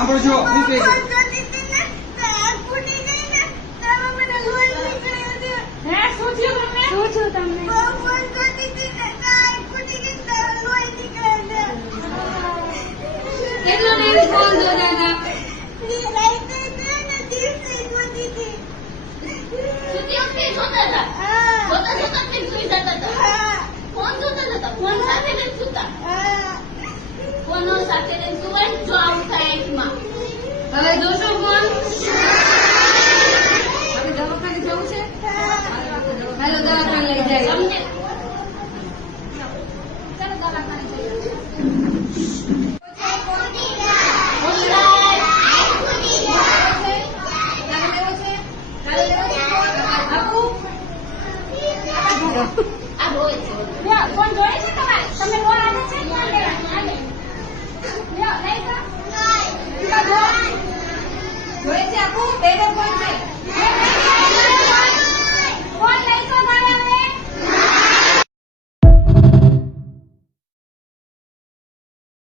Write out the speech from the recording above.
આંબળો છો હું કહે છે કેટલો ટાઈમ ફોન જોતા હતા? સુતી વખતે જોતા હતા? જોતા જોતા કેમ સુઈ જતા હતા? ફોન જોતા હતા? ફોન સાથે લઈને સુતા? ફોનો સાથે લઈને સુવાય જો આવું થાય આંખમાં. હવે જોશો ફોન? હવે દવાખાને જવું છે? હાલો દવાખાને લઈ જાય. સમજે? ચાલો દવાખાને જઈએ. ફોન જોડે છે તમારે? તમે ફોન આવે છે? ફોન લેવા લઈ જાઓ. જોડે છે આપું? બે ફોન છે.